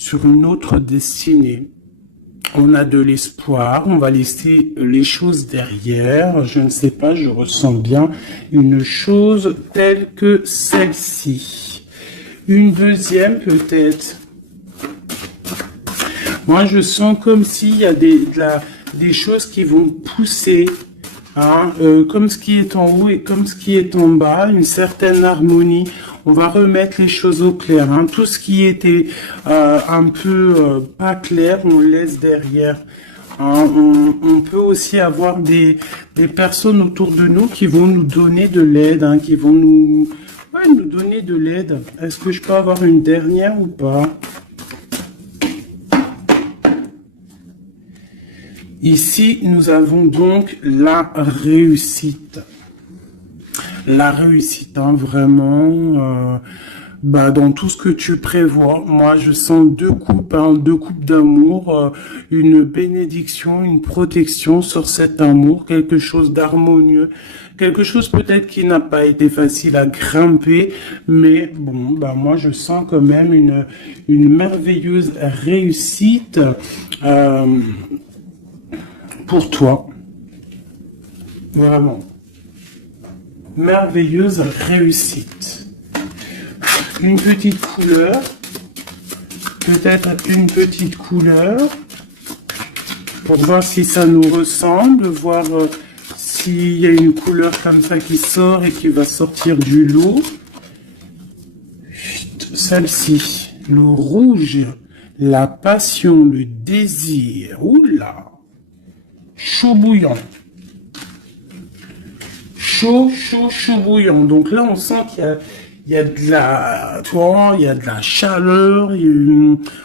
sur une autre destinée. On a de l'espoir, on va laisser les choses derrière. Je ne sais pas, je ressens bien une chose telle que celle-ci. Une deuxième peut-être. Moi, je sens comme s'il y a des choses qui vont pousser, hein, comme ce qui est en haut et comme ce qui est en bas, une certaine harmonie. On va remettre les choses au clair. Hein. Tout ce qui était un peu pas clair, on le laisse derrière. Hein. On peut aussi avoir des personnes autour de nous qui vont nous donner de l'aide, hein, qui vont nous donner de l'aide. Est-ce que je peux avoir une dernière ou pas? Ici, nous avons donc la réussite. La réussite, hein, vraiment, dans tout ce que tu prévois. Moi, je sens deux coupes d'amour, une bénédiction, une protection sur cet amour, quelque chose d'harmonieux, quelque chose peut-être qui n'a pas été facile à grimper, mais bon, moi, je sens quand même une merveilleuse réussite pour toi. Vraiment. Merveilleuse réussite. Une petite couleur. Peut-être une petite couleur. Pour voir si ça nous ressemble. Voir s'il y a une couleur comme ça qui sort et qui va sortir du lot. Celle-ci. Le rouge. La passion, le désir. Oula. Chaud bouillant. Chaud bouillant. Donc là, on sent qu'il y a de la, tu vois, il y a de la chaleur.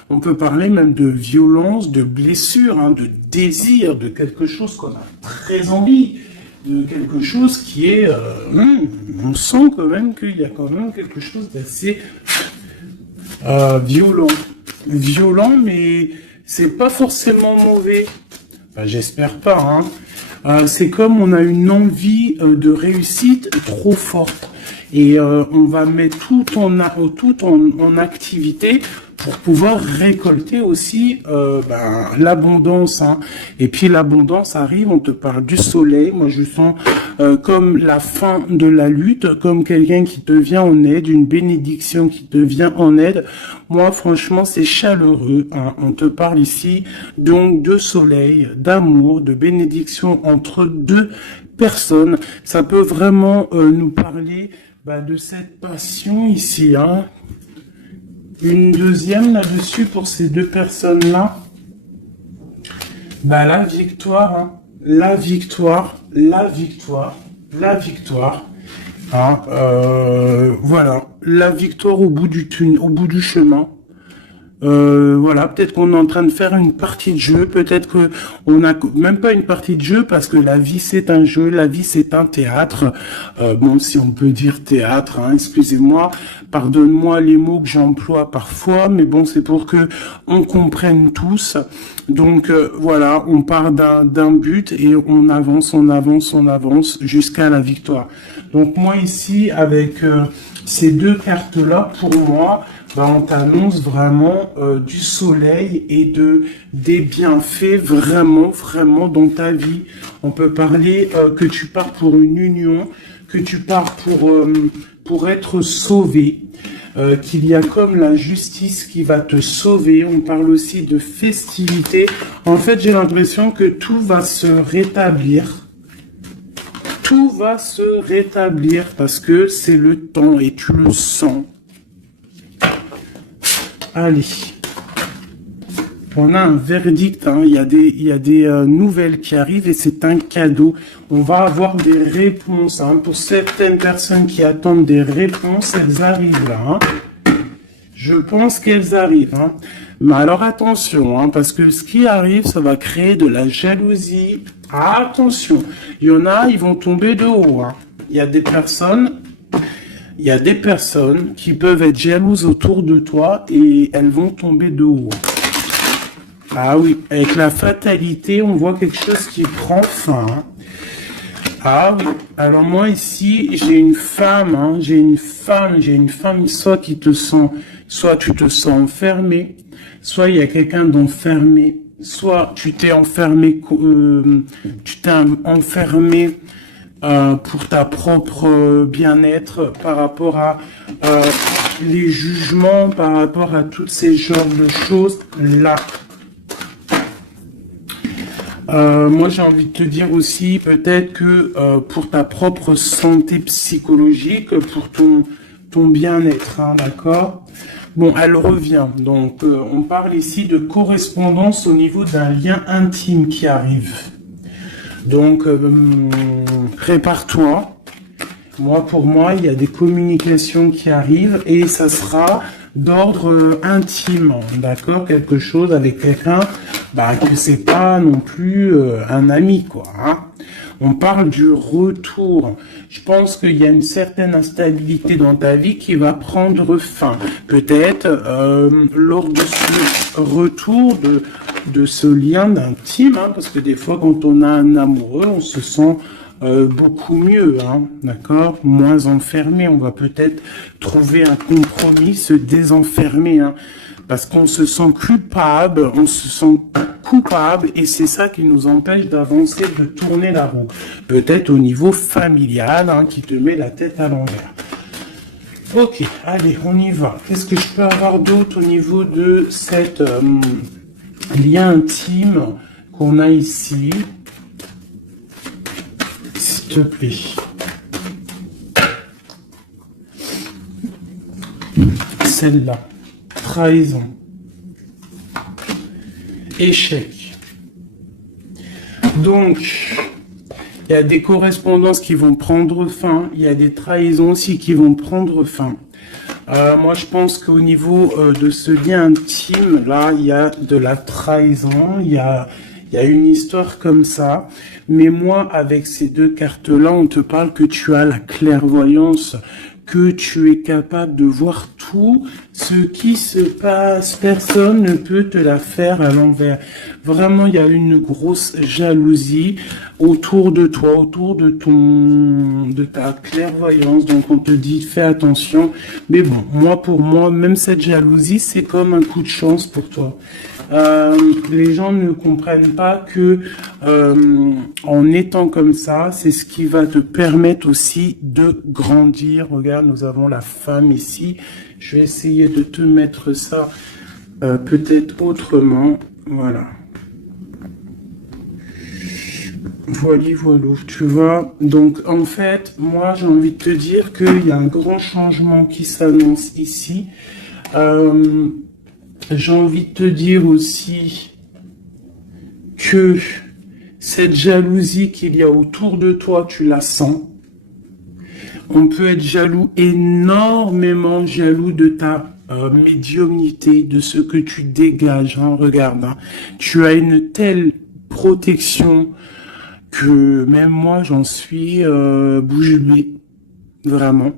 On peut parler même de violence, de blessure, hein, de désir, de quelque chose qu'on a très envie, de quelque chose qui est, on sent quand même qu'il y a quand même quelque chose d'assez violent, mais c'est pas forcément mauvais. J'espère pas, hein. C'est comme on a une envie de réussite trop forte et on va mettre tout en activité pour pouvoir récolter aussi l'abondance, hein. Et puis l'abondance arrive, on te parle du soleil. Moi je sens comme la fin de la lutte, comme quelqu'un qui te vient en aide, une bénédiction qui te vient en aide. Moi franchement c'est chaleureux, hein. On te parle ici donc de soleil, d'amour, de bénédiction entre deux personnes. Ça peut vraiment nous parler de cette passion ici, hein. Une deuxième là-dessus pour ces deux personnes-là. La victoire, hein. La victoire. Hein, voilà, la victoire au bout du chemin. Voilà, peut-être qu'on est en train de faire une partie de jeu, peut-être que on n'a même pas une partie de jeu parce que la vie c'est un jeu, la vie c'est un théâtre. Bon, si on peut dire théâtre, hein, excusez-moi, pardonne-moi les mots que j'emploie parfois, mais bon, c'est pour que on comprenne tous. Donc voilà, on part d'un but et on avance jusqu'à la victoire. Donc moi ici avec ces deux cartes-là, pour moi, on t'annonce vraiment du soleil et des bienfaits vraiment dans ta vie. On peut parler que tu pars pour une union, que tu pars pour être sauvé, qu'il y a comme la justice qui va te sauver. On parle aussi de festivité. En fait, j'ai l'impression que tout va se rétablir. Tout va se rétablir parce que c'est le temps et tu le sens. Allez, on a un verdict, hein. Il y a des nouvelles qui arrivent et c'est un cadeau. On va avoir des réponses, hein. Pour certaines personnes qui attendent des réponses, elles arrivent là, hein. Je pense qu'elles arrivent, hein. Mais alors attention, hein, parce que ce qui arrive, ça va créer de la jalousie. Attention, il y en a, ils vont tomber de haut, hein. Il y a des personnes qui peuvent être jalouses autour de toi et elles vont tomber de haut. Ah oui, avec la fatalité, on voit quelque chose qui prend fin. Hein. Ah oui, alors moi ici, j'ai une femme, soit qui te sent soit tu te sens enfermé, soit il y a quelqu'un d'enfermé, soit tu t'es enfermé, pour ta propre bien-être par rapport à les jugements, par rapport à toutes ces genres de choses là. Moi, j'ai envie de te dire aussi, peut-être que pour ta propre santé psychologique, pour ton bien-être, hein, d'accord? Bon, elle revient. Donc, on parle ici de correspondance au niveau d'un lien intime qui arrive. Donc, prépare-toi. Pour moi, il y a des communications qui arrivent et ça sera d'ordre intime, d'accord? Quelque chose avec quelqu'un, que c'est pas non plus un ami, quoi. Hein. On parle du retour. Je pense qu'il y a une certaine instabilité dans ta vie qui va prendre fin. Peut-être lors de ce retour de ce lien d'intime, hein, parce que des fois, quand on a un amoureux, on se sent beaucoup mieux, hein, d'accord, moins enfermé. On va peut-être trouver un compromis, se désenfermer, hein, parce qu'on se sent coupable, et c'est ça qui nous empêche d'avancer, de tourner la roue. Peut-être au niveau familial, hein, qui te met la tête à l'envers. Ok, allez, on y va. Qu'est-ce que je peux avoir d'autre au niveau de cette lien intime qu'on a ici? S'il te plaît. Celle-là. Trahison. Échec. Donc, il y a des correspondances qui vont prendre fin. Il y a des trahisons aussi qui vont prendre fin. Moi, je pense qu'au niveau de ce lien intime, là, il y a de la trahison. Il y a une histoire comme ça. Mais moi, avec ces deux cartes-là, on te parle que tu as la clairvoyance, que tu es capable de voir tout ce qui se passe. Personne ne peut te la faire à l'envers. Vraiment, il y a une grosse jalousie autour de toi, autour de ta clairvoyance. Donc, on te dit, fais attention. Mais bon, pour moi, même cette jalousie, c'est comme un coup de chance pour toi. Les gens ne comprennent pas que en étant comme ça, c'est ce qui va te permettre aussi de grandir. Regarde, nous avons la femme ici. Je vais essayer de te mettre ça peut-être autrement. Voilà. Voilà, tu vois. Donc, en fait, moi, j'ai envie de te dire qu'il y a un grand changement qui s'annonce ici. J'ai envie de te dire aussi que cette jalousie qu'il y a autour de toi, tu la sens. On peut être jaloux, énormément jaloux de ta médiumnité, de ce que tu dégages. Hein, regarde, hein. Tu as une telle protection que même moi, j'en suis bouche bée. Vraiment.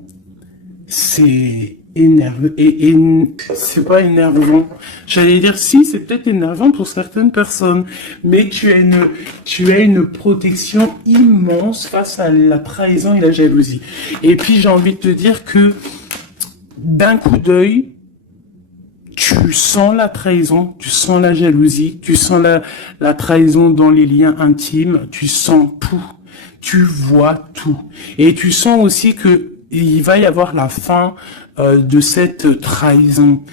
C'est énervé et c'est pas énervant. J'allais dire si, c'est peut-être énervant pour certaines personnes, mais tu as une protection immense face à la trahison et la jalousie. Et puis j'ai envie de te dire que d'un coup d'œil, tu sens la trahison, tu sens la jalousie, tu sens la trahison dans les liens intimes, tu sens tout, tu vois tout. Et tu sens aussi que il va y avoir la fin de cette trahison.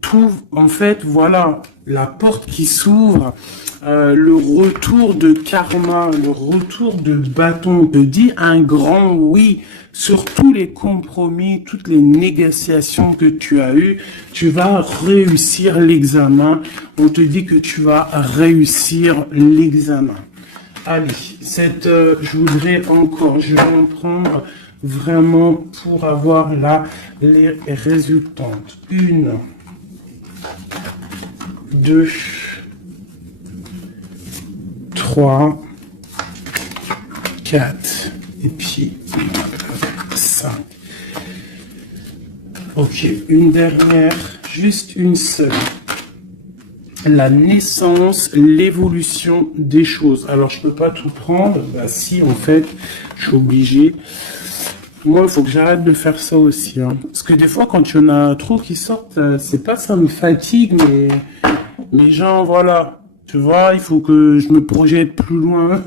Tout, en fait, voilà, la porte qui s'ouvre, le retour de karma, le retour de bâton, on te dit un grand oui sur tous les compromis, toutes les négociations que tu as eues. Tu vas réussir l'examen. On te dit que tu vas réussir l'examen. Allez, je voudrais encore, je vais en prendre vraiment pour avoir là les résultantes. 1, 2, 3, 4, et puis 5. Ok, une dernière, juste une seule. La naissance, l'évolution des choses. Alors, je peux pas tout prendre. Bah, si, en fait, je suis obligé. Moi, il faut que j'arrête de faire ça aussi, hein. Parce que des fois, quand il y en a trop qui sortent, c'est pas ça me fatigue, mais genre, voilà. Tu vois, il faut que je me projette plus loin.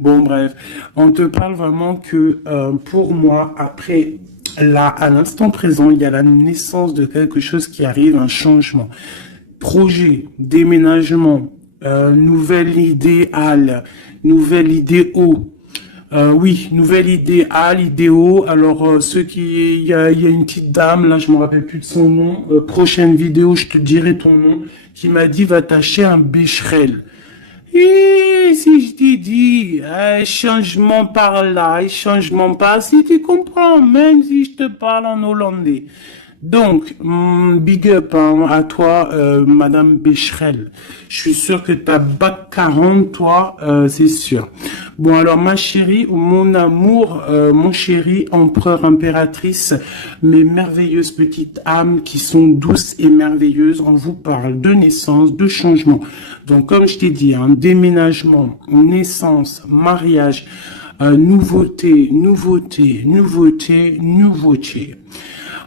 Bon, bref. On te parle vraiment que, pour moi, après, là, à l'instant présent, il y a la naissance de quelque chose qui arrive, un changement. Projet, déménagement, nouvelle idéale, nouvelle idéo. Oui, nouvelle idéale, idéo. Alors, il y a une petite dame, là, je me rappelle plus de son nom. Prochaine vidéo, je te dirai ton nom, qui m'a dit, va t'acheter un Becherel. Et si je t'ai dit, changement par là, changement par si tu comprends, même si je te parle en hollandais. Donc, big up hein, à toi, Madame Becherel. Je suis sûr que t'as bac 40, toi, c'est sûr. Bon, alors, ma chérie, mon amour, mon chéri, empereur, impératrice, mes merveilleuses petites âmes qui sont douces et merveilleuses, on vous parle de naissance, de changement. Donc, comme je t'ai dit, un déménagement, naissance, mariage, nouveauté, nouveauté, nouveauté, nouveauté.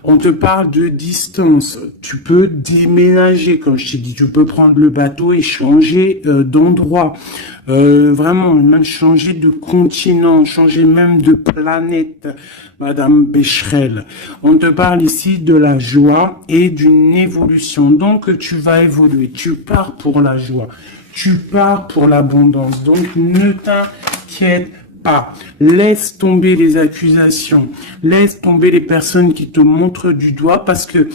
On te parle de distance. Tu peux déménager, comme je t'ai dit. Tu peux prendre le bateau et changer d'endroit. Vraiment, même changer de continent, changer même de planète, Madame Becherel. On te parle ici de la joie et d'une évolution. Donc, tu vas évoluer. Tu pars pour la joie. Tu pars pour l'abondance. Donc, ne t'inquiète pas. Laisse tomber les accusations, laisse tomber les personnes qui te montrent du doigt parce que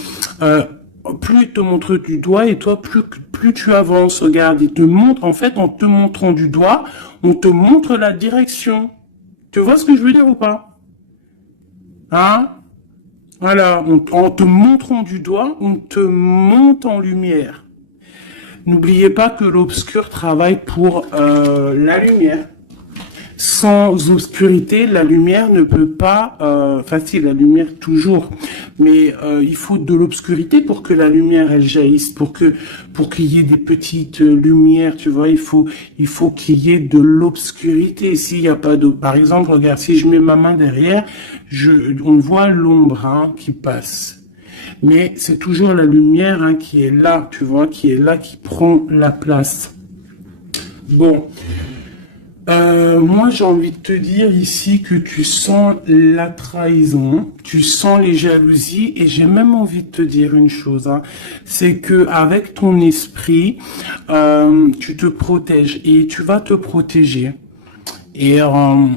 plus ils te montrent du doigt et toi plus tu avances. Regarde, ils te montrent, en fait en te montrant du doigt, on te montre la direction. Tu vois ce que je veux dire ou pas? Hein? Voilà, en te montrant du doigt, on te monte en lumière. N'oubliez pas que l'obscur travaille pour la lumière. Sans obscurité, la lumière ne peut pas, si la lumière toujours, mais il faut de l'obscurité pour que la lumière elle jaillisse, pour qu'il y ait des petites lumières, tu vois, il faut qu'il y ait de l'obscurité. S'il n'y a pas de, par exemple, regarde, si je mets ma main derrière, on voit l'ombre hein, qui passe. Mais c'est toujours la lumière hein, qui est là, tu vois, qui est là, qui prend la place. Bon. Moi, j'ai envie de te dire ici que tu sens la trahison, tu sens les jalousies, et j'ai même envie de te dire une chose, hein, c'est que avec ton esprit, tu te protèges et tu vas te protéger. Et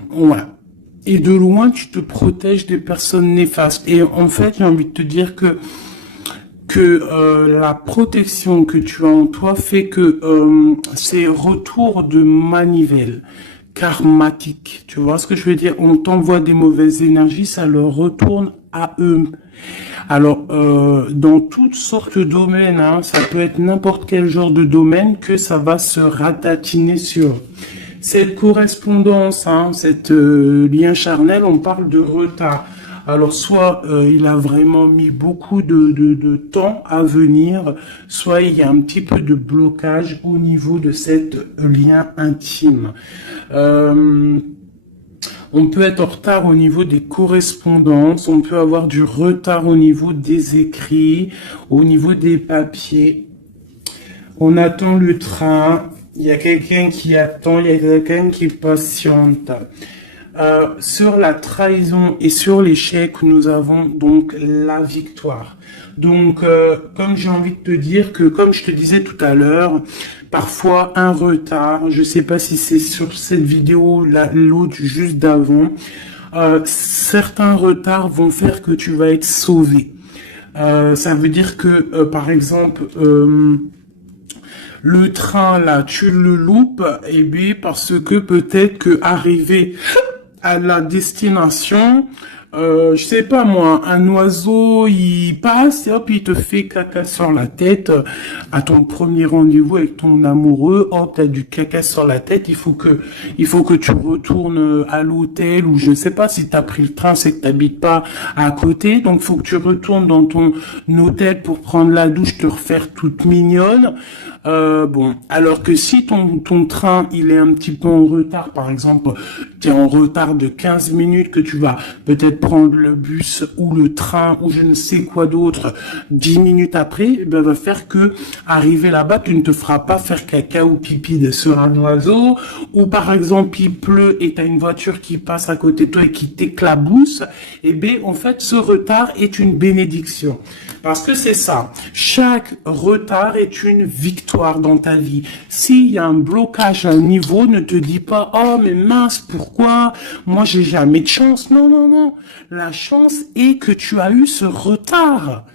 voilà. Et de loin, tu te protèges des personnes néfastes. Et en fait, j'ai envie de te dire que la protection que tu as en toi fait que c'est retour de manivelle karmatique. Tu vois ce que je veux dire? On t'envoie des mauvaises énergies, ça leur retourne à eux. Alors, dans toutes sortes de domaines, hein, ça peut être n'importe quel genre de domaine que ça va se ratatiner sur. Cette correspondance, hein, cette lien charnel, on parle de retard. Alors, soit il a vraiment mis beaucoup de temps à venir, soit il y a un petit peu de blocage au niveau de cette lien intime. On peut être en retard au niveau des correspondances, on peut avoir du retard au niveau des écrits, au niveau des papiers. On attend le train, il y a quelqu'un qui attend, il y a quelqu'un qui patiente. Sur la trahison et sur l'échec, nous avons donc la victoire. Donc, comme j'ai envie de te dire que, comme je te disais tout à l'heure, parfois un retard, je sais pas si c'est sur cette vidéo, l'autre juste d'avant, certains retards vont faire que tu vas être sauvé. Ça veut dire que, par exemple, le train là, tu le loupes, et bien parce que peut-être que arrivé à la destination, je sais pas moi, un oiseau il passe et hop il te fait caca sur la tête à ton premier rendez-vous avec ton amoureux, hop t'as du caca sur la tête, il faut que tu retournes à l'hôtel ou je sais pas si t'as pris le train, c'est que t'habites pas à côté, donc faut que tu retournes dans ton hôtel pour prendre la douche, te refaire toute mignonne. Bon, alors que si ton train il est un petit peu en retard, par exemple, tu es en retard de 15 minutes que tu vas peut-être prendre le bus ou le train ou je ne sais quoi d'autre 10 minutes après, eh ben, va faire que arriver là-bas, tu ne te feras pas faire caca ou pipi sur un oiseau, ou par exemple il pleut et tu as une voiture qui passe à côté de toi et qui t'éclabousse, eh bien en fait ce retard est une bénédiction. Parce que c'est ça, chaque retard est une victoire dans ta vie. S'il y a un blocage à un niveau, ne te dis pas « Oh mais mince, pourquoi? Moi j'ai jamais de chance. » Non, non, non. La chance est que tu as eu ce retard.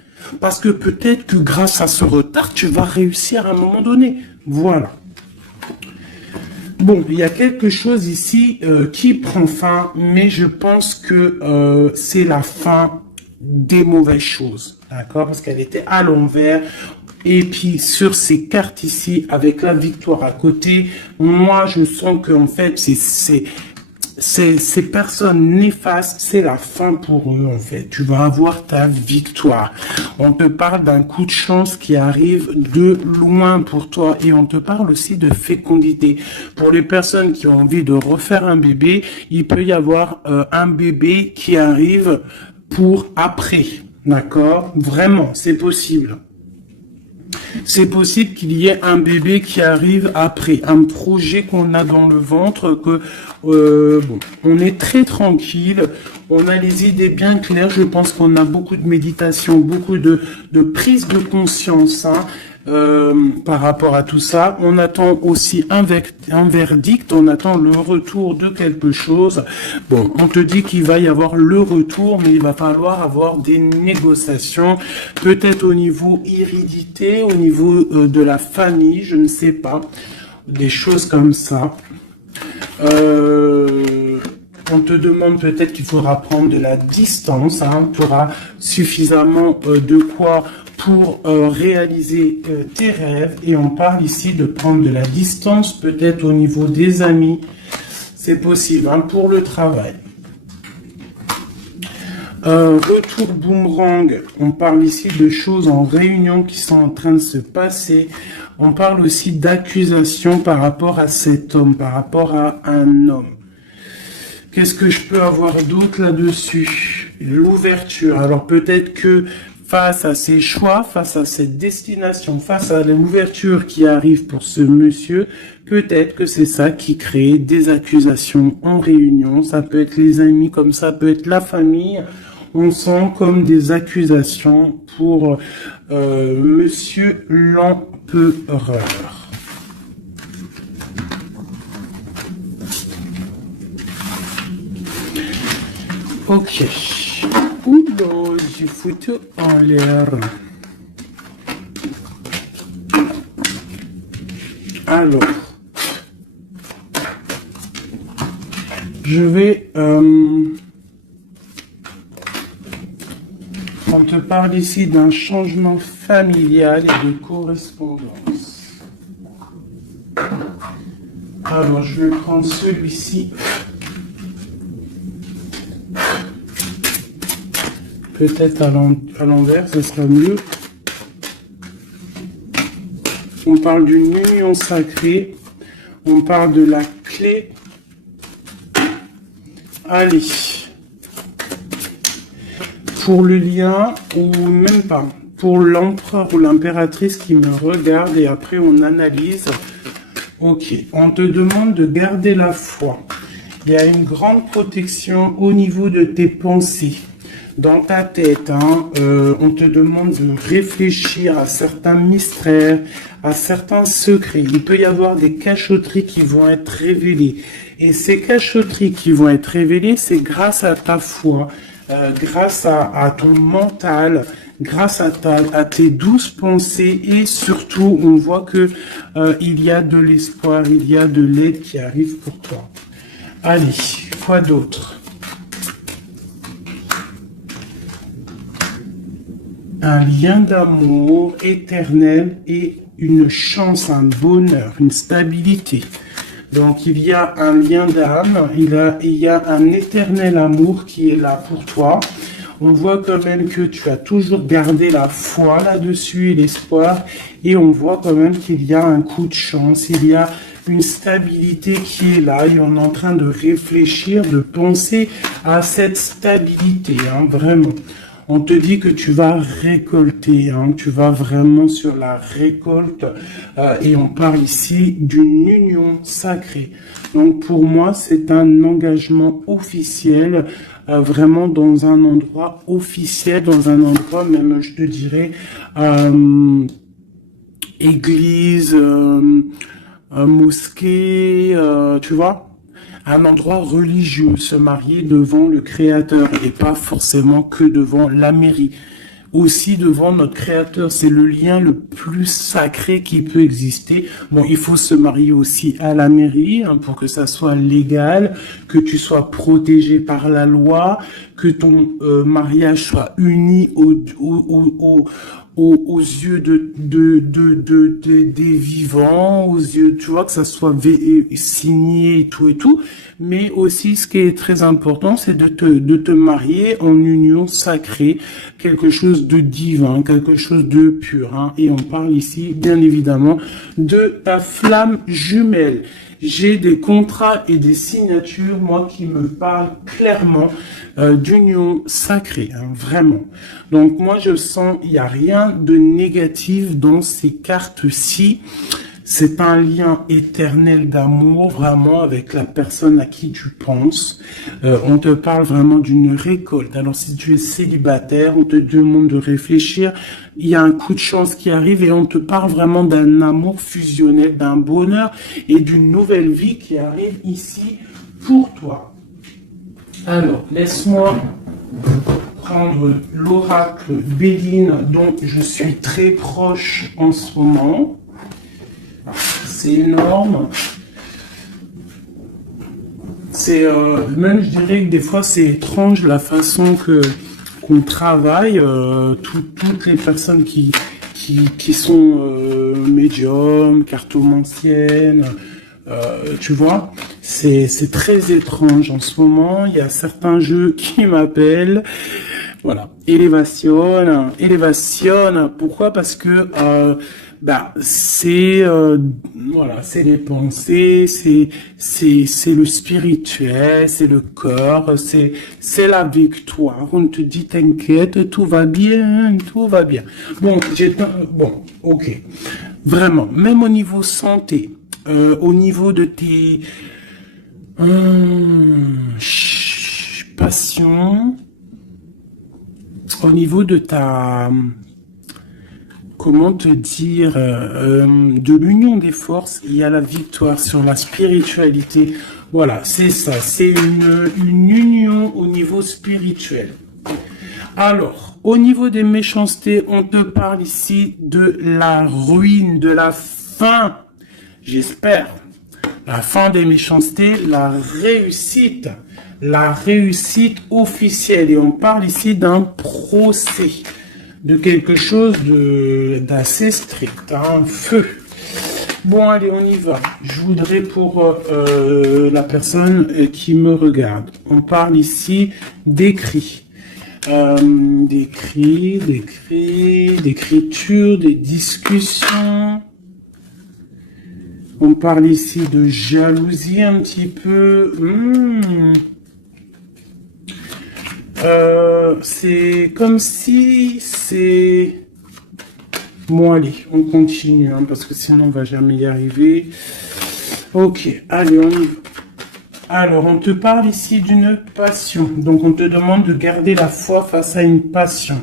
Parce que peut-être que grâce à ce retard, tu vas réussir à un moment donné. Voilà. Bon, il y a quelque chose ici qui prend fin, mais je pense que c'est la fin des mauvaises choses. D'accord? Parce qu'elle était à l'envers. Et puis, sur ces cartes ici, avec la victoire à côté, moi, je sens que en fait, ces personnes néfastes, c'est la fin pour eux, en fait. Tu vas avoir ta victoire. On te parle d'un coup de chance qui arrive de loin pour toi. Et on te parle aussi de fécondité. Pour les personnes qui ont envie de refaire un bébé, il peut y avoir un bébé qui arrive pour après. D'accord? Vraiment, c'est possible. C'est possible qu'il y ait un bébé qui arrive après, un projet qu'on a dans le ventre, que bon, on est très tranquille, on a les idées bien claires, je pense qu'on a beaucoup de méditation, beaucoup de prise de conscience, hein, par rapport à tout ça. On attend aussi un verdict, on attend le retour de quelque chose. Bon, on te dit qu'il va y avoir le retour, mais il va falloir avoir des négociations, peut-être au niveau hérédité, au niveau de la famille, je ne sais pas, des choses comme ça. On te demande peut-être qu'il faudra prendre de la distance, hein, tu auras suffisamment de quoi pour réaliser tes rêves, et on parle ici de prendre de la distance peut-être au niveau des amis, c'est possible, hein, pour le travail. Retour boomerang, on parle ici de choses en réunion qui sont en train de se passer. On parle aussi d'accusations par rapport à cet homme, par rapport à un homme. Qu'est-ce que je peux avoir d'autre là-dessus? L'ouverture. Alors peut-être que face à ses choix, face à cette destination, face à l'ouverture qui arrive pour ce monsieur, peut-être que c'est ça qui crée des accusations en réunion. Ça peut être les amis, comme ça peut être la famille. On sent comme des accusations pour monsieur l'empereur. Ok. Oula, j'ai foutu en l'air. Alors, je vais... on te parle ici d'un changement familial et de correspondance. Alors, je vais prendre celui-ci. Peut-être à l'envers, ce sera mieux. On parle d'une union sacrée. On parle de la clé. Allez. Pour le lien, ou même pas. Pour l'empereur ou l'impératrice qui me regarde, et après on analyse. Ok. On te demande de garder la foi. Il y a une grande protection au niveau de tes pensées. Dans ta tête, hein, on te demande de réfléchir à certains mystères, à certains secrets. Il peut y avoir des cachotteries qui vont être révélées. Et ces cachotteries qui vont être révélées, c'est grâce à ta foi, grâce à ton mental, grâce à tes douces pensées, et surtout, on voit que il y a de l'espoir, il y a de l'aide qui arrive pour toi. Allez, quoi d'autre? Un lien d'amour éternel et une chance, un bonheur, une stabilité. Donc il y a un lien d'âme, il y a un éternel amour qui est là pour toi. On voit quand même que tu as toujours gardé la foi là-dessus et l'espoir. Et on voit quand même qu'il y a un coup de chance, il y a une stabilité qui est là. Et on est en train de réfléchir, de penser à cette stabilité, hein, vraiment. On te dit que tu vas récolter, hein, tu vas vraiment sur la récolte, et on parle ici d'une union sacrée. Donc pour moi, c'est un engagement officiel, vraiment dans un endroit officiel, dans un endroit même, je te dirais, église, mosquée, tu vois, un endroit religieux, se marier devant le Créateur et pas forcément que devant la mairie. Aussi devant notre Créateur, c'est le lien le plus sacré qui peut exister. Bon, il faut se marier aussi à la mairie, hein, pour que ça soit légal, que tu sois protégé par la loi, que ton mariage soit uni aux yeux des vivants, aux yeux, tu vois, que ça soit signé et tout. Mais aussi, ce qui est très important, c'est de te marier en union sacrée, quelque chose de divin, quelque chose de pur, hein. Et on parle ici, bien évidemment, de ta flamme jumelle. J'ai des contrats et des signatures, moi, qui me parlent clairement d'union sacrée, hein, vraiment. Donc, moi, je sens, il n'y a rien de négatif dans ces cartes-ci. C'est un lien éternel d'amour, vraiment, avec la personne à qui tu penses. On te parle vraiment d'une récolte. Alors, si tu es célibataire, on te demande de réfléchir. Il y a un coup de chance qui arrive et on te parle vraiment d'un amour fusionnel, d'un bonheur et d'une nouvelle vie qui arrive ici pour toi. Alors, laisse-moi prendre l'oracle Béline dont je suis très proche en ce moment. C'est énorme. C'est même, je dirais que des fois c'est étrange la façon qu'on travaille. Toutes les personnes qui sont médiums, cartomanciennes, tu vois, c'est très étrange en ce moment. Il y a certains jeux qui m'appellent. Voilà, élévation. Pourquoi? Parce que c'est voilà, c'est les pensées, c'est le spirituel, c'est le corps, c'est la victoire. On te dit t'inquiète, tout va bien, tout va bien. Bon, ok, vraiment, même au niveau santé, au niveau de tes passions, au niveau de ta comment te dire, de l'union des forces, il y a la victoire sur la spiritualité. Voilà, c'est ça, c'est une union au niveau spirituel. Alors, au niveau des méchancetés, on te parle ici de la ruine, de la fin, j'espère. La fin des méchancetés, la réussite officielle. Et on parle ici d'un procès, de quelque chose d'assez strict, un feu. Bon, allez, on y va. Je voudrais pour la personne qui me regarde, on parle ici d'écrit. D'écriture, des discussions. On parle ici de jalousie un petit peu. C'est comme si c'est... Bon, allez, on continue, hein, parce que sinon on va jamais y arriver. Ok, allez, on y va. Alors, on te parle ici d'une passion. Donc, on te demande de garder la foi face à une passion.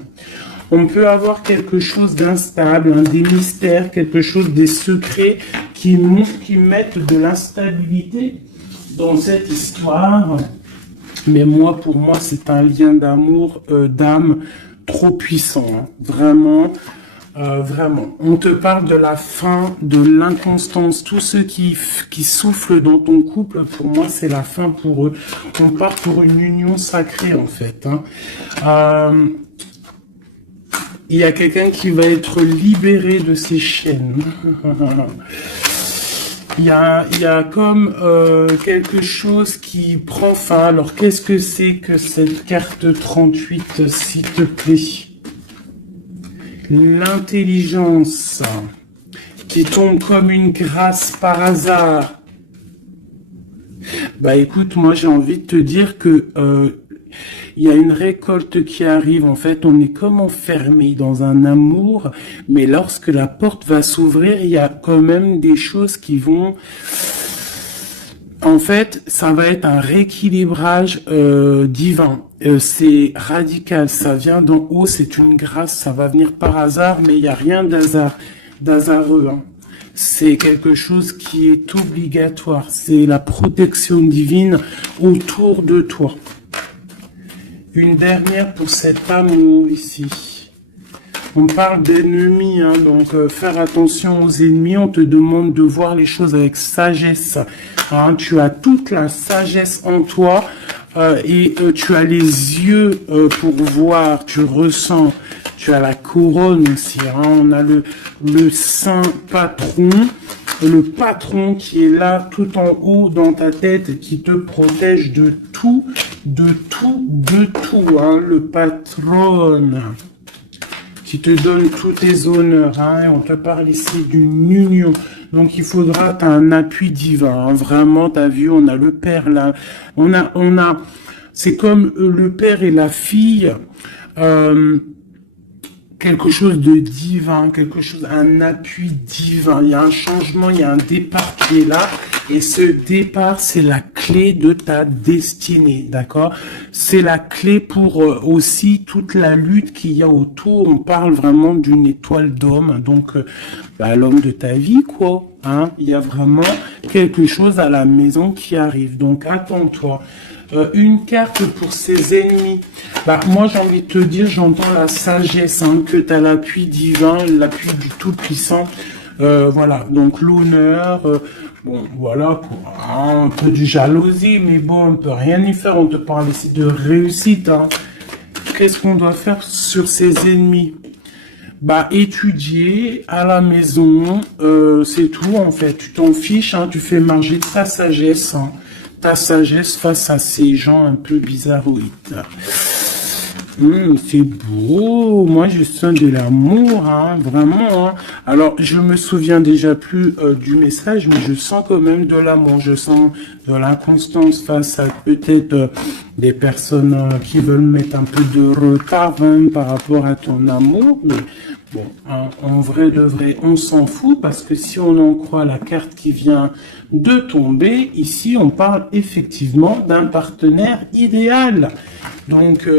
On peut avoir quelque chose d'instable, hein, des mystères, quelque chose, des secrets qui mettent de l'instabilité dans cette histoire. Mais moi, pour moi, c'est un lien d'amour, d'âme trop puissant. Hein. Vraiment, vraiment. On te parle de la fin, de l'inconstance. Tous ceux qui soufflent dans ton couple, pour moi, c'est la fin pour eux. On part pour une union sacrée, en fait. Hein. Il y a quelqu'un qui va être libéré de ses chaînes. Il y a comme quelque chose qui prend fin. Alors, qu'est-ce que c'est que cette carte 38, s'il te plaît? L'intelligence qui tombe comme une grâce par hasard. Bah écoute, moi j'ai envie de te dire que Il y a une récolte qui arrive. En fait, on est comme enfermé dans un amour, mais lorsque la porte va s'ouvrir, il y a quand même des choses qui vont... En fait, ça va être un rééquilibrage divin. C'est radical, ça vient d'en haut, c'est une grâce, ça va venir par hasard, mais il n'y a rien d'hasardeux. Hein. C'est quelque chose qui est obligatoire. C'est la protection divine autour de toi. Une dernière pour cet amour ici. On parle d'ennemis, hein, donc faire attention aux ennemis. On te demande de voir les choses avec sagesse. Hein, tu as toute la sagesse en toi et tu as les yeux pour voir, tu ressens. Tu as la couronne aussi. Hein, on a le saint patron, le patron qui est là tout en haut dans ta tête, qui te protège de tout, hein, le patron. Qui te donne tous tes honneurs, hein, et on te parle ici d'une union, donc il faudra, t'as un appui divin, hein, vraiment, t'as vu, on a le père là, on a, c'est comme le père et la fille, quelque chose de divin, quelque chose, un appui divin, il y a un changement, il y a un départ qui est là, et ce départ, c'est la clé de ta destinée, d'accord? C'est la clé pour aussi toute la lutte qu'il y a autour, on parle vraiment d'une étoile d'homme, donc l'homme de ta vie, quoi, hein? Il y a vraiment quelque chose à la maison qui arrive, donc attends-toi. Une carte pour ses ennemis. Bah, moi, j'ai envie de te dire, j'entends la sagesse, hein, que tu as l'appui divin, l'appui du Tout-Puissant. Voilà, donc l'honneur, bon, voilà, un peu de jalousie, mais bon, on peut rien y faire. On te parle ici de réussite. Hein. Qu'est-ce qu'on doit faire sur ses ennemis? Bah, étudier à la maison, c'est tout, en fait. Tu t'en fiches, hein, tu fais marger ta sagesse, hein. Ta sagesse face à ces gens un peu bizarroïdes. C'est beau, moi je sens de l'amour, hein, vraiment. Hein. Alors je me souviens déjà plus du message, mais je sens quand même de l'amour, je sens de l'inconstance face à peut-être des personnes qui veulent mettre un peu de retard hein, par rapport à ton amour. Mais bon, hein, en vrai de vrai, on s'en fout parce que si on en croit la carte qui vient de tomber, ici on parle effectivement d'un partenaire idéal. Donc,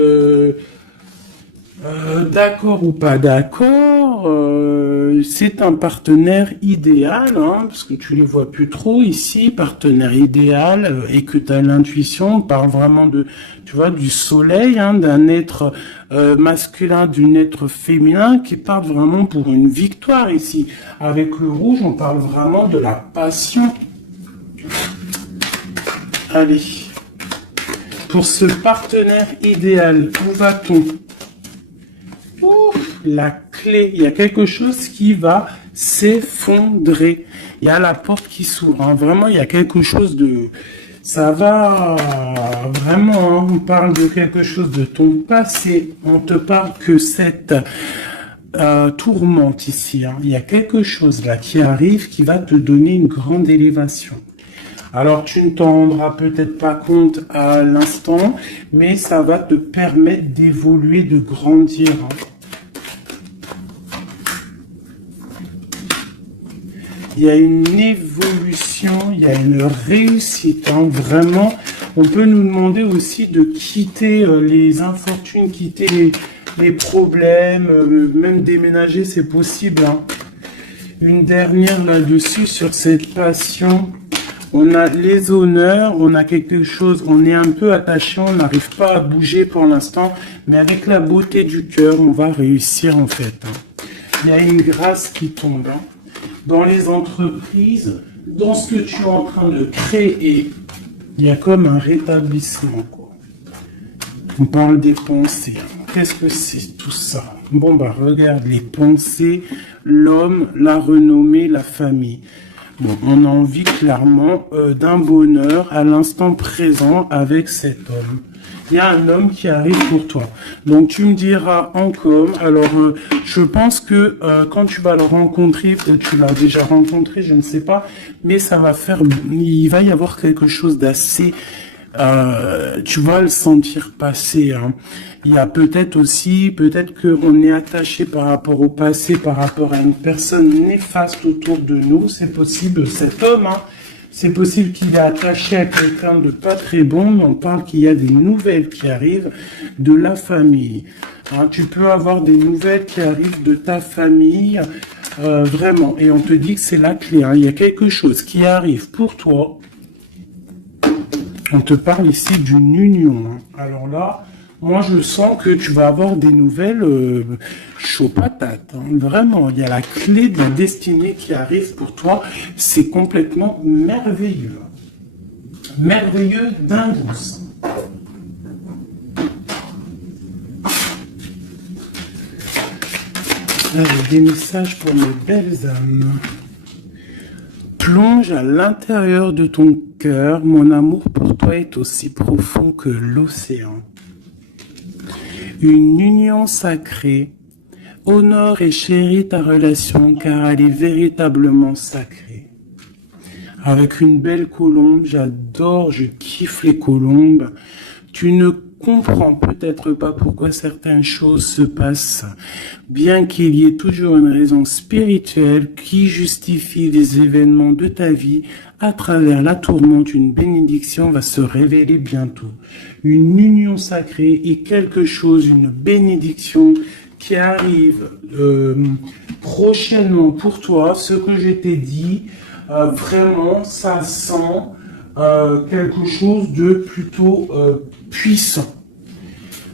d'accord ou pas d'accord, c'est un partenaire idéal, hein, parce que tu les vois plus trop ici, partenaire idéal, et que tu as l'intuition, on parle vraiment de, tu vois, du soleil, hein, d'un être masculin, d'un être féminin, qui parle vraiment pour une victoire ici. Avec le rouge, on parle vraiment de la passion. Allez. Pour ce partenaire idéal, où va-t-on? La clé, il y a quelque chose qui va s'effondrer. Il y a la porte qui s'ouvre. Hein. Vraiment, il y a quelque chose de... Ça va vraiment, hein, on parle de quelque chose de ton passé. On te parle que cette tourmente ici. Hein. Il y a quelque chose là qui arrive qui va te donner une grande élévation. Alors, tu ne t'en rendras peut-être pas compte à l'instant, mais ça va te permettre d'évoluer, de grandir. Il y a une évolution, il y a une réussite. Hein. Vraiment, on peut nous demander aussi de quitter les infortunes, quitter les problèmes, même déménager, c'est possible. Hein. Une dernière là-dessus sur cette passion. On a les honneurs, on a quelque chose, on est un peu attaché, on n'arrive pas à bouger pour l'instant, mais avec la beauté du cœur, on va réussir en fait. Il y a une grâce qui tombe. Hein. Dans les entreprises, dans ce que tu es en train de créer, il y a comme un rétablissement. Quoi. On parle des pensées. Hein. Qu'est-ce que c'est tout ça? Bon, bah regarde les pensées, l'homme, la renommée, la famille. Bon, on a envie clairement d'un bonheur à l'instant présent avec cet homme. Il y a un homme qui arrive pour toi. Donc tu me diras en com. Alors je pense que quand tu vas le rencontrer, peut-être tu l'as déjà rencontré, je ne sais pas, mais ça va faire, il va y avoir quelque chose d'assez tu vas le sentir passer, hein. Il y a peut-être aussi, peut-être qu'on est attaché par rapport au passé, par rapport à une personne néfaste autour de nous. C'est possible, cet homme, hein, c'est possible qu'il est attaché à quelqu'un de pas très bon. On parle qu'il y a des nouvelles qui arrivent de la famille. Hein, tu peux avoir des nouvelles qui arrivent de ta famille, vraiment. Et on te dit que c'est la clé, hein. Il y a quelque chose qui arrive pour toi. On te parle ici d'une union, hein. Alors là, moi je sens que tu vas avoir des nouvelles chaud patate, hein. Vraiment, il y a la clé de la destinée qui arrive pour toi. C'est complètement merveilleux. Merveilleux d'indouce. Allez, des messages pour mes belles âmes. Plonge à l'intérieur de ton cœur. Mon amour pour toi est aussi profond que l'océan. Une union sacrée. Honore et chéris ta relation car elle est véritablement sacrée. Avec une belle colombe, j'adore, je kiffe les colombes. Tu ne comprends peut-être pas pourquoi certaines choses se passent, bien qu'il y ait toujours une raison spirituelle qui justifie les événements de ta vie. À travers la tourmente, une bénédiction va se révéler bientôt. Une union sacrée est quelque chose, une bénédiction qui arrive prochainement pour toi. Ce que je t'ai dit, vraiment, ça sent quelque chose de plutôt puissant.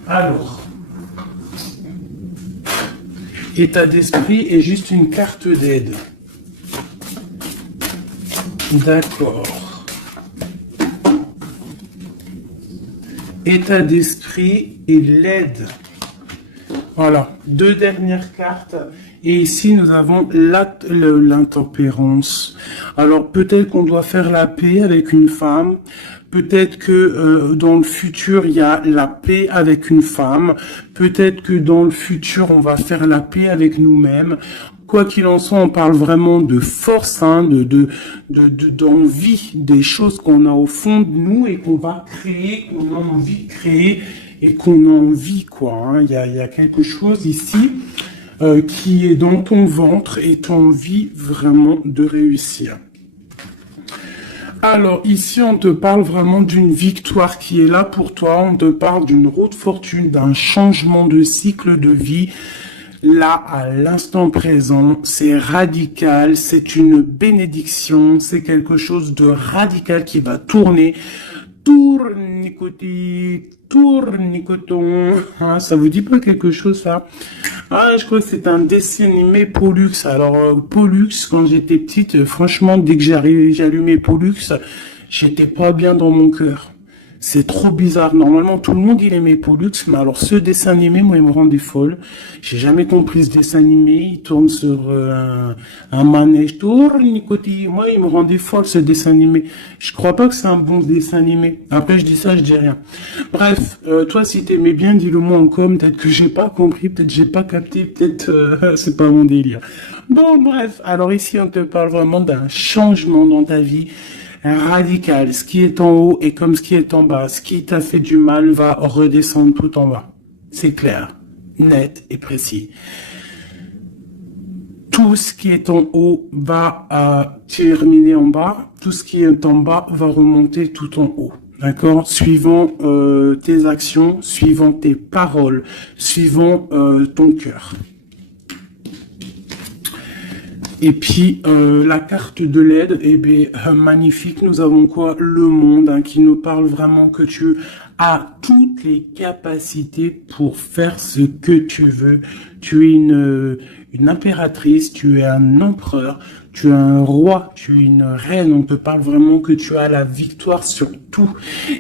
Alors, état d'esprit est juste une carte d'aide. D'accord. État d'esprit et l'aide. Voilà, deux dernières cartes. Et ici, nous avons l'intempérance. Alors, peut-être qu'on doit faire la paix avec une femme. Peut-être que dans le futur, il y a la paix avec une femme. Peut-être que dans le futur, on va faire la paix avec nous-mêmes. Quoi qu'il en soit, on parle vraiment de force, hein, d'envie, des choses qu'on a au fond de nous et qu'on va créer, qu'on a envie de créer et qu'on a envie, quoi. Hein. Il y a quelque chose ici qui est dans ton ventre et tu as envie vraiment de réussir. Alors, ici, on te parle vraiment d'une victoire qui est là pour toi. On te parle d'une route fortune, d'un changement de cycle de vie. Là, à l'instant présent, c'est radical, c'est une bénédiction, c'est quelque chose de radical qui va tourner. Tournicoton. Ah, ça vous dit pas quelque chose, ça? Ah, je crois que c'est un dessin animé Pollux. Alors, Pollux, quand j'étais petite, franchement, dès que j'allumais Pollux, j'étais pas bien dans mon cœur. C'est trop bizarre. Normalement, tout le monde, il aimait Pollux, mais alors ce dessin animé, moi, il me rendait folle. J'ai jamais compris ce dessin animé. Il tourne sur un manège. Tournicotis. Moi, il me rendait folle, ce dessin animé. Je crois pas que c'est un bon dessin animé. Après, je dis ça, je dis rien. Bref, toi, si t'aimais bien, dis-le moi en com. Peut-être que j'ai pas compris, peut-être j'ai pas capté, peut-être c'est pas mon délire. Bon, bref. Alors ici, on te parle vraiment d'un changement dans ta vie. Radical. Ce qui est en haut est comme ce qui est en bas. Ce qui t'a fait du mal va redescendre tout en bas. C'est clair, net et précis. Tout ce qui est en haut va terminer en bas. Tout ce qui est en bas va remonter tout en haut. D'accord? Suivant tes actions, suivant tes paroles, suivant ton cœur. Et puis, la carte de l'aide, eh bien, magnifique. Nous avons quoi? Le monde, hein, qui nous parle vraiment que tu as toutes les capacités pour faire ce que tu veux. Tu es une impératrice, tu es un empereur, tu es un roi, tu es une reine. On te parle vraiment que tu as la victoire sur tout.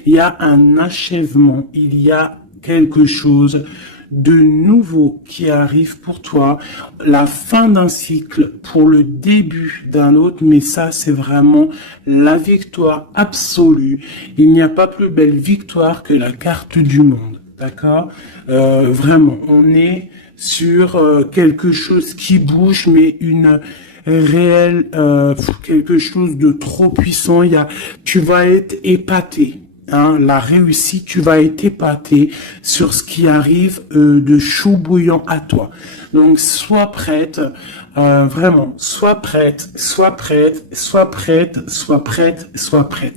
Il y a un achèvement, il y a quelque chose de nouveau qui arrive pour toi, la fin d'un cycle pour le début d'un autre, mais ça c'est vraiment la victoire absolue. Il n'y a pas plus belle victoire que la carte du monde, d'accord? Vraiment, on est sur quelque chose qui bouge, mais une réelle, quelque chose de trop puissant. Tu vas être épaté. hein, la réussite, tu vas être épaté sur ce qui arrive de chaud bouillant à toi. Donc, sois prête, vraiment, sois prête, sois prête, sois prête, sois prête, sois prête.